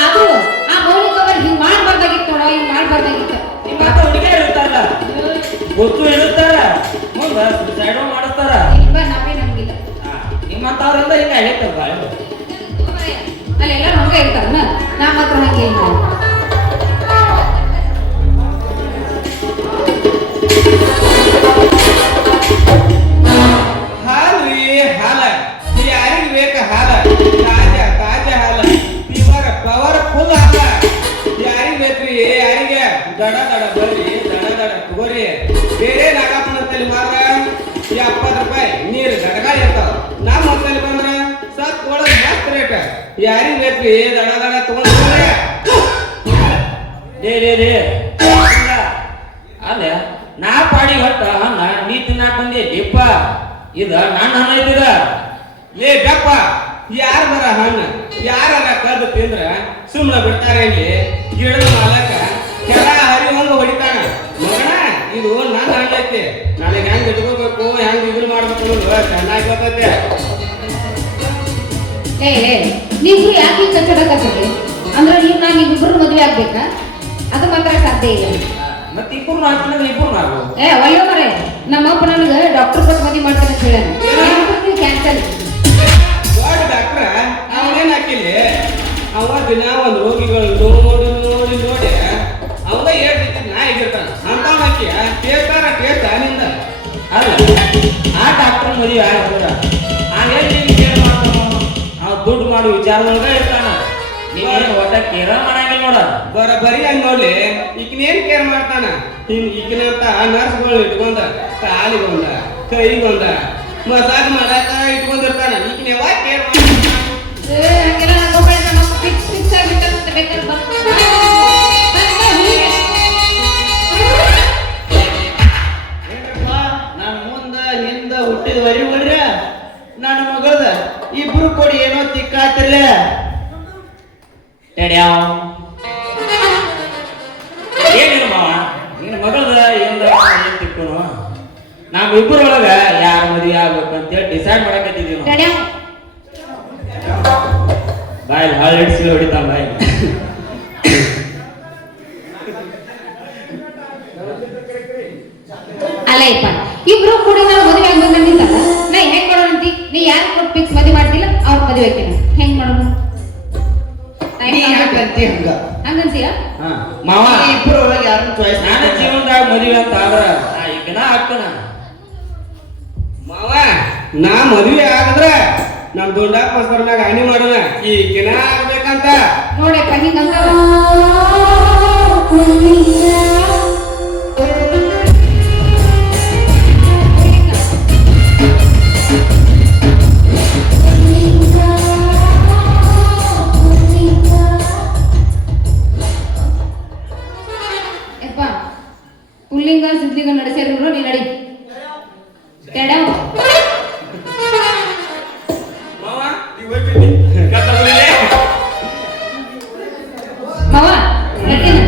ಆದ್ರೂ ಆ ಮೌಲಿಕ ಅವ್ರು ಹಿಂಗ್ ಮಾಡ್ಬಾರ್ದಾಗಿತ್ತು ನೋಡ, ಹಿಂಗ್ ಮಾಡ್ಬಾರ್ದಾಗಿತ್ತು. ನಿಮ್ಮ ಹುಡುಗಿಯರು ಇರ್ತಾರಲ್ಲ, ಗೊತ್ತು ಇರುತ್ತಾರ, ಮುಂದ ಸೈಡ್ ಮಾಡಿಸ್ತಾರ. ನಾವೇ ನಮ್ಗಿಲ್ಲ ನಿಮ್ಮಂತವ್ರಿಂದ ಹಿಂಗ ಆಗೈತಲ್ವ. ಅಲ್ಲೆಲ್ಲ ಹಂಗ ಇರ್ತಾರಲ್ಲ, ನಾ ಮಾತ್ರ ಹಂಗೆ ಇಲ್ಲ. ಹಾಲ್ರಿ ಹಾಲ, ಯಾರಿಗ್ ಬೇಕ ಹಾಲ? ತಾಜಾ ತಾಜಾ ಹಾಲ, ಇವಾಗ ಪವರ್ ಫುಲ್ ಹಾಲ. ಯಾರಿಗ್ ಬೇಕ್ರಿ? ಯಾರಿಗೆ? ದಡ ದಡ ಬರ್ರಿ, ದಡ ದಡ ತಗೋರಿ. ಬೇರೆ ನಾಗಪ್ಪನಂತಲ್ಲಿ ಮಾರ್ಗ 70 ರೂಪಾಯಿ ನೀರು ಗಡಗಾಳಿ ಇರ್ತಾವ. ನಮ್ಮ ಹೊತ್ತಲ್ಲಿ ಬಂದ್ರ ಸತ್ ಒಳಗ್ ಮಸ್ತ್ ರೇಟ್. ಯಾರಿಗ್ ಬೇಕ್ರಿ? ದಡ ದಡ ತಗೊಂಡ್ ಅಲ್ಲ ನಾ ಪಾಡಿ ಹೊಟ್ಟ ಹಣ್ಣ ನೀ ತಿನ್ನಾಕ ಬಂದಿ ಲಿಪ್ಪ. ಇದ ನನ್ನ ಹಣ್ಣ ಇದ್ದಿದ. ಲೇ ಬೆಪ್ಪ, ಯಾರ ಬರ ಹಣ್ಣು ಯಾರ ಕದ್ದು ತಿಂದ್ರ ಸುಮ್ಮನೆ ಬಿಡ್ತಾರೆ. ಇಲ್ಲಿ ಗಿಡದ ಮಾಲಕ ಕೆಲ ಹರಿವಂಗ ಹೊಡಿತಾನ. ಮಗಣ, ಇದು ನನ್ನ ಹಣ್ಣು ಐತಿ, ನನಗೆ ಹೆಂಗ್ ಇಟ್ಕೋಬೇಕು, ಹೆಂಗ್ ಇದನ್ನ ಮಾಡ್ಬೇಕು ಅನ್ನೋದು ಚೆನ್ನಾಗಿ ಗೊತ್ತೈತೆ. ನೀವು ಯಾಕೆ ಕಚ್ಚಡಕತ್ತೀರಿ? ಅಂದ್ರೆ ನೀವು ನಾನು ಇಬ್ಬರು ಮದುವೆ ಆಗ್ಬೇಕಾ? ಅದು ಮಾತ್ರ ಸಾಧ್ಯ ಇಲ್ಲ. ಮತ್ತೆ ಇಬ್ಬರು ಹಾಕಿದ್ರೆ ಇಬ್ಬರು ನಾವು ಒಳ್ಳೆ ಮರೆ, ನಮ್ಮಪ್ಪ ನನಗೆ ಡಾಕ್ಟರ್ ಕೊಟ್ಟು ಮದುವೆ ಮಾಡ್ತಾನೆ ಅಂತ ಹೇಳ ಕ್ಯಾನ್ಸಲ್. ದೊಡ್ಡ ಡಾಕ್ಟ್ರ ಅವನೇನ್ ಹಾಕಿಲ್ಲ. ಅವ ದಿನ ಒಂದು ರೋಗಿಗಳು ನೋಡಿ ನೋಡಿ ನೋಡಿ ಅವಾಗ ಹೇಳ್ತಿದ್ದ ನಾ ಹೇಗಿರ್ತಾನ ಅಂತ ಹಾಕಿ ಟೇಸ್ಟಾರ ಟೇಸ್ಟ್ ನಿಂದ. ಅಲ್ಲ ಆ ಡಾಕ್ಟರ್ ಮದುವೆ ಆಗಿದ್ರ ನಾವೇನು ಕೇರ್ ಮಾಡ್ತಾನ, ಅವ್ ದುಡ್ಡು ಮಾಡಿ ವಿಚಾರದೊಳಗ ಇರ್ತಾನ. ನೀವೇನು ಒಟ್ಟ ಕೇರ ಮಾಡಂಗಿಲ್ಲ ನೋಡ. ಬರೀ ಹಂಗ ನೋಡ್ಲಿ, ಈಗಿನೇನ್ ಕೇರ್ ಮಾಡ್ತಾನ? ಈಗಿನಂತ ನರ್ಸ್ಗಳು ಇಟ್ಕೊಂಡ ಕಾಲಿಗೊಂದ ಕೈಗೊಂದ ಮಸಾಜ್ ಮಾಡಾಕ ಇಟ್ಕೊಂಡಿರ್ತಾನ. ಈಗಿನ ಯಾವಾಗ ಕೇರ್ ಹಂಗೆಲ್ಲ ಫಿಕ್ಸ್ ಫಿಕ್ಸ್ ಆಗಿರ್ತಾನಂತ ಬೇಕಾದ್ರೆ ನಾನು ಮುಂದ ಹಿಂದ ಹುಟ್ಟಿದ ಹೊಡ್ರ ನನ್ನ ಮಗಳದ ಇಬ್ರು ಕೊಡಿ ಏನೋ ತಿಕ್ಕಾತಿರ್ಲ. ಏನಿಲ್ಲ ಮಾವ, ನಿನ್ನ ಮಗಳದ ಏನ್ ತಿಕ್ಕೋನು. ನಾವಿಬ್ಬರೊಳಗ ಯಾರ ಮದುವೆ ಆಗ್ಬೇಕಂತೇಳಿ ಡಿಸೈಡ್ ಮಾಡಕತ್ತಿದೀವಿ ನಾವು. ಬಾಯ್ ಹಾಳು ಹಿಡಿಸಿ ಹೊಡಿತಾನ ಬಾಯ್. ಅಲ್ಲ ಇಪ್ಪ, ಇಬ್ರು ಕೂಡ ನಾವು ಮದುವೆ ಆಗ್ಬೇಕು ನಿಂತಲ್ಲ, ನಾ ಹೆಂಗ್ ಮಾಡೋಣಂತಿ? ನೀ ಯಾರು ಕೊಟ್ಟು ಫಿಕ್ಸ್ ಮದುವೆ ಮಾಡ್ತಿಲ್ಲ ಅವ್ರ ಮದುವೆ ಆಗ್ತೀನಿ. ಹೆಂಗ್ ಮಾಡೋಣ? ಹಂಗಂತೀಯ? ಮಾವ ಇಬ್ರು ಒಳಗೆ ಯಾರನ್ನ ಚಾಯ್ಸ್? ನಾನು ಜೀವನದಾಗ ಮದುವೆ ಅಂತ ಆದ್ರ ನಾ ಈಗನ ಆಗ್ತಾನ. ಮಾವ, ನಾ ಮದುವೆ ಆಗಿದ್ರ ನಮ್ ದೊಡ್ಡಪ್ಪ ಸರ್ನಾಗ ಹಣಿ ಮಾಡೋಣ. ಈಗಿನ ಆಗ್ಬೇಕಂತ ನೋಡಪ್ಪ ಹಿಂಗಂತ ಪುಲ್ಲಿಂಗ ಸಿದ್ಲಿಂಗ ನಡೆಸಿದ್ರು ನೀ ನಡಿ. ಮಾವ, ನೀವ್ ಹೋಗ್ಬಿಡಿ. ಕತ್ತ ಬಿಡಿಲೆ. ಮಾವ ನಡ್ತೀನಿ.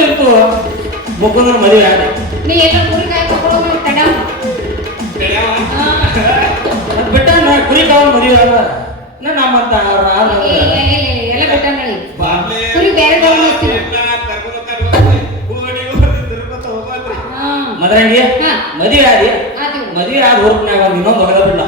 ಅಂತೂ ಮುಖಂದ್ರ ಮದುವೆ ಆದ ನೀ ಎಲ್ಲ ಕುರಿ ಕಾಯಿ ತಗೊಳ್ಳೋ ತಡ ಅದ್ ಬಿಟ್ಟ ನಾ ಕುರಿ ಕಾವ ಮದುವೆ ಆದ ನಮ್ಮಂತ ಎಲ್ಲ ಬಿಟ್ಟ ನೋಡಿ ಕುರಿ ಬೇರೆ ಮದರಂಗಿ ಹಾ. ಮದುವೆ ಆದಿ ಆದ್ವಿ. ಮದುವೆ ಆದ ಹೊರಟ್ನಾಗ ಒಂದು ಇನ್ನೊಂದು ಹೊಗದ ಬಿಡ್ಲ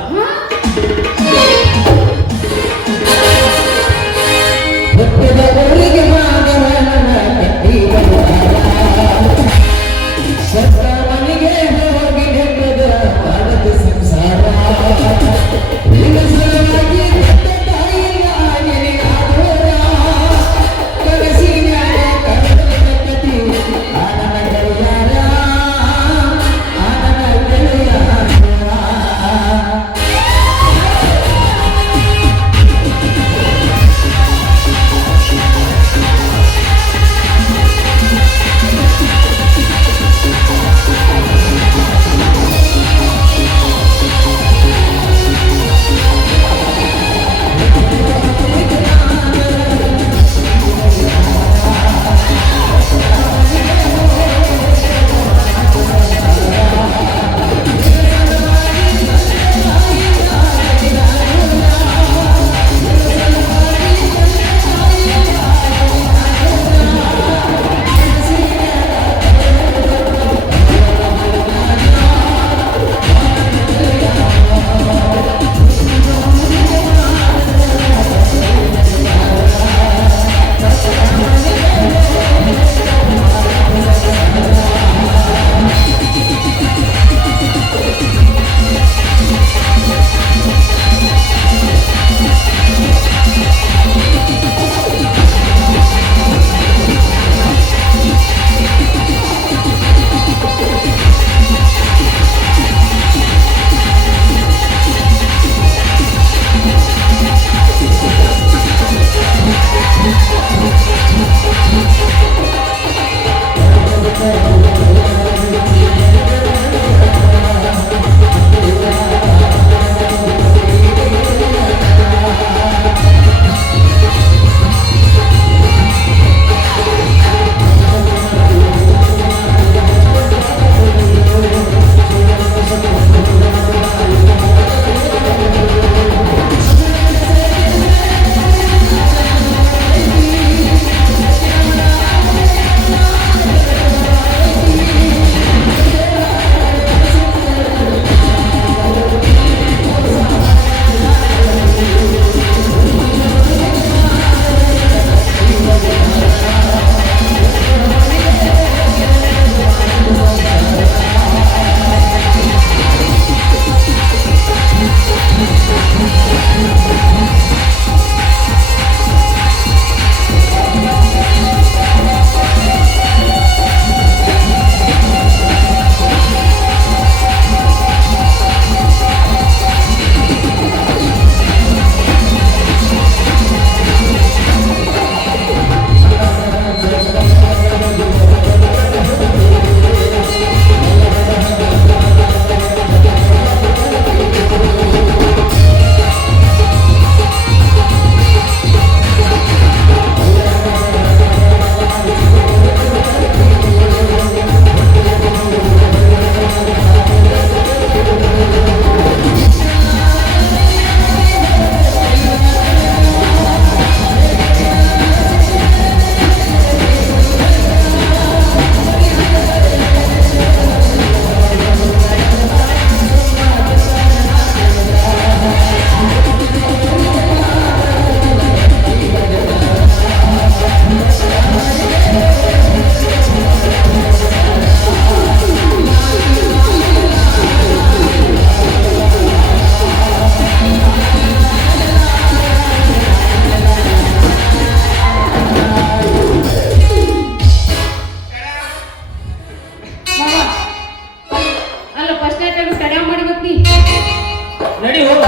ನಡಿ ಹೋಗು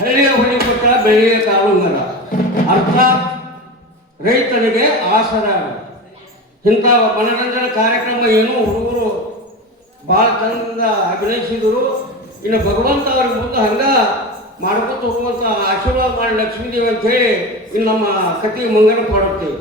ಹಳ್ಳಿಯ ಹೊಣೆ ಕೊಟ್ಟ ಬೆಳೆಯ ಕಾಳು ಮರ ಅರ್ಥಾತ್ ರೈತನಿಗೆ ಆಸರ. ಇಂಥ ಮನರಂಜನಾ ಕಾರ್ಯಕ್ರಮ ಏನು ಹುಡುಗರು ಭಾಳ ಚಂದ ಅಭಿನಯಿಸಿದರು. ಇನ್ನು ಭಗವಂತ ಅವ್ರಿಗೆ ಮುಂದೆ ಹಂಗ ಮಾಡ್ಕೊತ ಹೋಗುವಂತ ಆಶೀರ್ವಾದ ಮಾಡಿ ಲಕ್ಷ್ಮೀದೇವಿ ಅಂತ ಹೇಳಿ ಇನ್ನು ನಮ್ಮ ಕಥೆಗೆ ಮಂಗನ ಪಾಡುತ್ತೇವೆ.